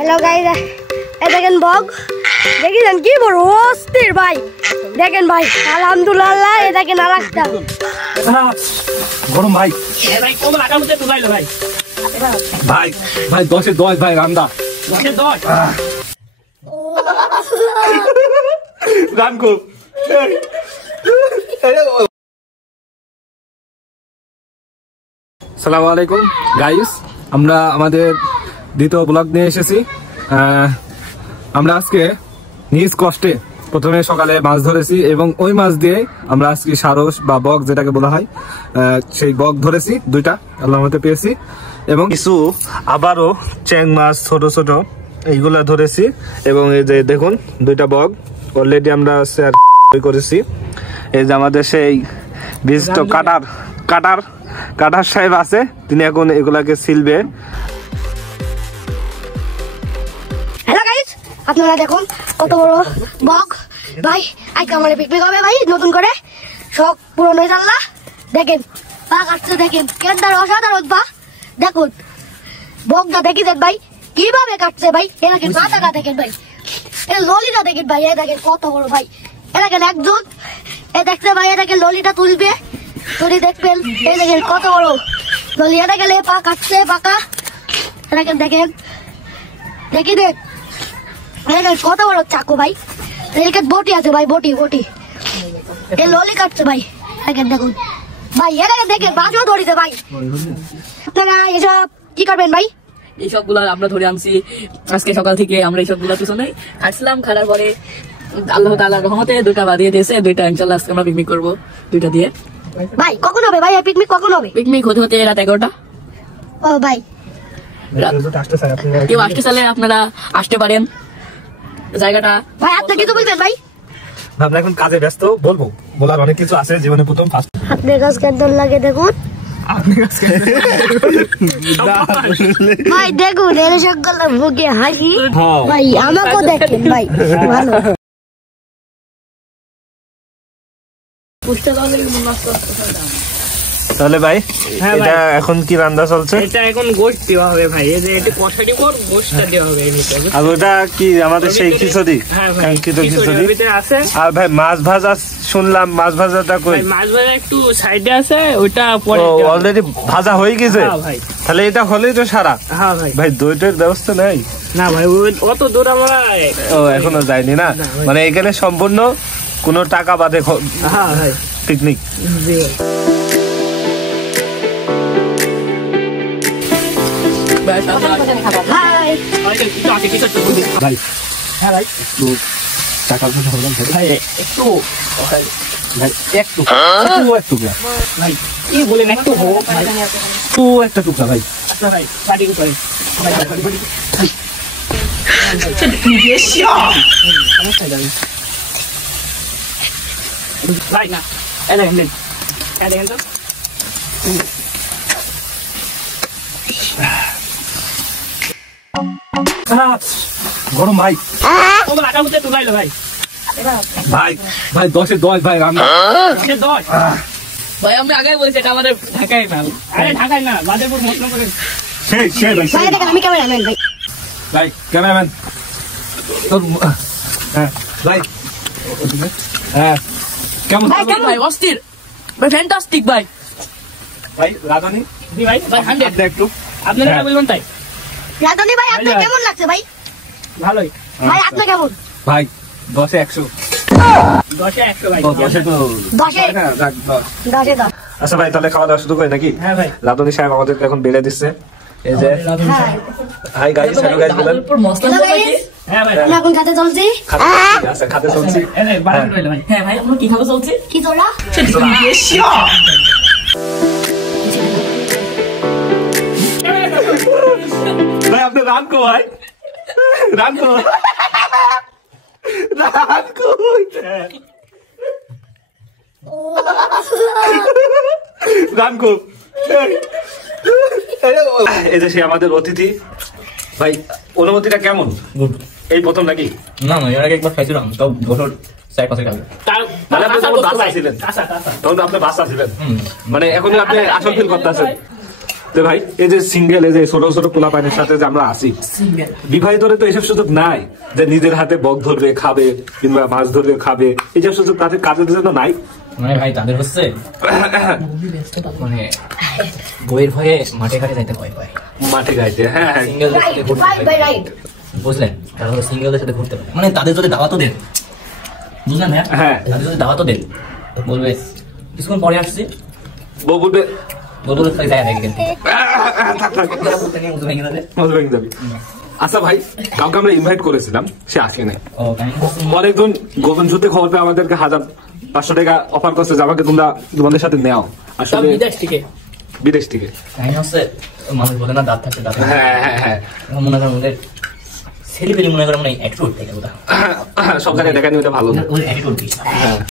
Hello guys দেখেন বগ দেখেন কি বড় অস্থির ভাই দেখেন ভাই আলহামদুলিল্লাহ এই দেখেন আরেকটা গরম ভাই ভাই কোন লাগামতে তুলাইলো ভাই ভাই ভাই 10 এ 10 ভাই রান্দা 10 এ 10 রান কো আসসালামু আলাইকুম গাইস আমরা আমাদের দ্বিতীয় ব্লগ নিয়ে এসেছি আমরা আজকে নিজ কষ্টে প্রথমে সকালে মাছ ধরেছি এবং ওই মাছ দিয়ে আমরা আজকে সারস বা বক যেটাকে বলা হয় সেই বক ধরেছি দুইটা আল্লাহর মতে পেয়েছি এবং কিছু আবারও চ্যাং মাছ ছোট ছোট এইগুলা ধরেছি এবং এই যে দেখুন দুইটা বক অলরেডি আমরা শেয়ার করেছি এই যে আমাদের সেই বিশিষ্ট কাটার সাহেব আছে তিনি এখন এগুলাকে সিলবে। হ্যালো গাইস আপনারা দেখুন কত বড় বক ভাই আজকে আমাদের পিকনিক হবে ভাই নতুন করে সব পুরনো জানলা দেখেন পা কাটছে দেখেন কেন্দার অসাধারণ পা দেখুন বকটা দেখি দেন ভাই কিভাবে কাটছে ভাই এটাকে মাথাটা দেখেন ভাই এর ললিটা দেখেন ভাই এ দেখেন কত বড় ভাই এটাকে একজন এ দেখছে ভাই এটাকে ললিটা তুলবে তুলি দেখবেন এই দেখেন কত বড় ললি এটা গেলে পা কাটছে পাকা এটাকে দেখেন দেখি দেখ কত বড় চাকু ভাই এদিকে বটি আছে ভাই বটি এ ললি কাটছে ভাই এখানে দেখুন ভাই এটাকে দেখে বাজও ধরিছে ভাই আপনারা এসব কি করবেন ভাই এইসব গুলা আমরা ধরে আনছি আজকে সকাল থেকে আমরা এইসব গুলা পিছনে আসলাম খারার পরে আল্লাহ তাআলার রহমতে দুইটা বাদিয়ে দিয়েছে দুইটা ইনশাআল্লাহ আজকে আমরা পিকনিক করবো দুইটা দিয়ে ভাই কখন হবে ভাই পিকনিক কখন হবে পিকনিক হতে হতে রাত 11টা ও ভাই কেউ আসতে চাইলে আপনারা আসতে পারেন জায়গাটা ভাই আপনি কিছু বলবেন ভাই আমরা এখন কাজে ব্যস্ত বলবো বলার অনেক কিছু আছে জীবনে প্রথম ফার্স্ট আপনার কাজ কেমন লাগে দেখুন ভাই দেখুন এর সকল মুখে হাসি ভাই আমাকেও দেখেন ভাই ভালো তাহলে ভাই এটা এখন কি রান্না চলছে এটা এখন গোশত দেওয়া হবে ভাই এই যে এটা কষা দিব গোশতটা দেওয়া হবে এর ভিতরে আর ওটা কি আমাদের সেই খিচুড়ি হ্যাঁ ভাই খিচুড়ি ভিতরে আছে আর ভাই মাছ ভাজা শুনলাম মাছ ভাজাটা কই ভাই মাছ ভাজা একটু সাইডে আছে ওটা পরে অলরেডি ভাজা হয়ে গেছে হ্যাঁ ভাই তাহলে এটা হলেই তো সারা হ্যাঁ ভাই ভাই দইটার ব্যবস্থা নাই না ভাই অত দূর আমরা এখনো যাইনি না মানে এখানে সম্পূর্ণ কোনো টাকা বাদে হ্যাঁ ভাই পিকনিক জি ভাই ভাই হ্যাঁ ভাই একটু টাকা ভাই একটু ভাই একটু ভাই কি বলেন একটু হোক ভাই একটু একটা টুকরা ভাই আচ্ছা ভাই বাড়ির উপরে ভাই না দেখেন তো গরম ভাই তোমার লাগামতে তুলাইলো ভাই ভাই ভাই 10 এ 10 ভাই রান্না 10 এ 10 ভাই আমি আগে বলেছি এটা আমাদের ঢাকায় না আরে ঢাকায় না বাদেপুর মতন করে সেই ভাই ভাই দেখেন আমি ক্যামেরাম্যান ভাই ভাই ক্যামেরাম্যান হ্যাঁ ভাই হ্যাঁ কেমন ভাই অস্থির ভাই ফ্যান্টাস্টিক ভাই ভাই রাজনী জি ভাই ভাই 100 একটু আপনারা এটা বলবেন তাই রাজনী ভাই আপনার কেমন লাগছে ভাই ভালোই ভাই আপনার কেমন ভাই 10 এ 100 10 এ 100 ভাই 10 এ তো 10 এ 10 আচ্ছা ভাই তাহলে খাওয়া দাওয়া শুরু করি নাকি হ্যাঁ ভাই রাধুনী সাহেব আমাদের এখন বেড়ে দিচ্ছে এই যে হাই গাইস হ্যালো গাইস বলেন হ্যাঁ ভাই আমরা এখন কাজে চলছি খাতে চলছি এই বাড়ি রইলো ভাই হ্যাঁ ভাই আমরা কি খাবো চলছে কি তোরা ভাই আপনি রান কো ভাই রান কো রান কো এই যে সে আমাদের অতিথি ভাই অনুমতিটা কেমন এই প্রথম নাকি না এর আগে একবার খাইছিলাম তাও বছর 4-5 আগে তাহলে আপনি তখন বাচ্চা ছিলেন তখন আপনি বাচ্চা ছিলেন মানে এখনই আপনি আসল ফিল করতেছেন তো ভাই এই যে সিঙ্গেল, এই যে ছোট ছোট পোলাপাইনের সাথে যে আমরা আছি, সিঙ্গেল বিবাহিতরে তো এইসব সুযোগ নাই যে নিজের হাতে বক ধরবে খাবে কিংবা মাছ ধরবে খাবে, এইসব সুযোগ তাদের কাজের জন্য নাই। মানে ভাই তাদের হচ্ছে মানে বইয়ের ভয়ে মাঠে ঘাটে যাইতে ভয় পায়, মাঠে গাইতে। হ্যাঁ হ্যাঁ সিঙ্গেলদের সাথে ঘুরতে রাইট ভাই রাইট। বুঝলেন, তারা হলো সিঙ্গেলদের সাথে ঘুরতে পারে, মানে তাদের যদি দাওয়াতও দেন, বুঝলেন ভাইয়া? হ্যাঁ। তাদের যদি দাওয়াতও দেন তো বলবে কিছুক্ষণ পরে আসছি, বউ বলবে বলবে খালি যায় নাকি কিন্তু থাক থাক মজা ভেঙে যাবে। আচ্ছা ভাই, কাউকে আমরা ইনভাইট করেছিলাম, সে আসে নাই। ও কাহিনী হচ্ছে অনেকজন গোপন সূত্রে খবর পেয়ে আমাদেরকে 1500 টাকা অফার করছে যে আমাকে তোমাদের সাথে নেও, সব আসলে বিদেশ থেকে। বিদেশ থেকে। কাহিনী হচ্ছে মানুষ বলে না দাঁত থাকতে দাঁত হ্যাঁ হ্যাঁ হ্যাঁ মনে করেন ওদের ছেলে পেলে মনে করেন মানে অ্যাটিটিউড থেকে ওটা সব জায়গায় দেখা নিয়ে ভালো না। ওদের অ্যাটিটিউড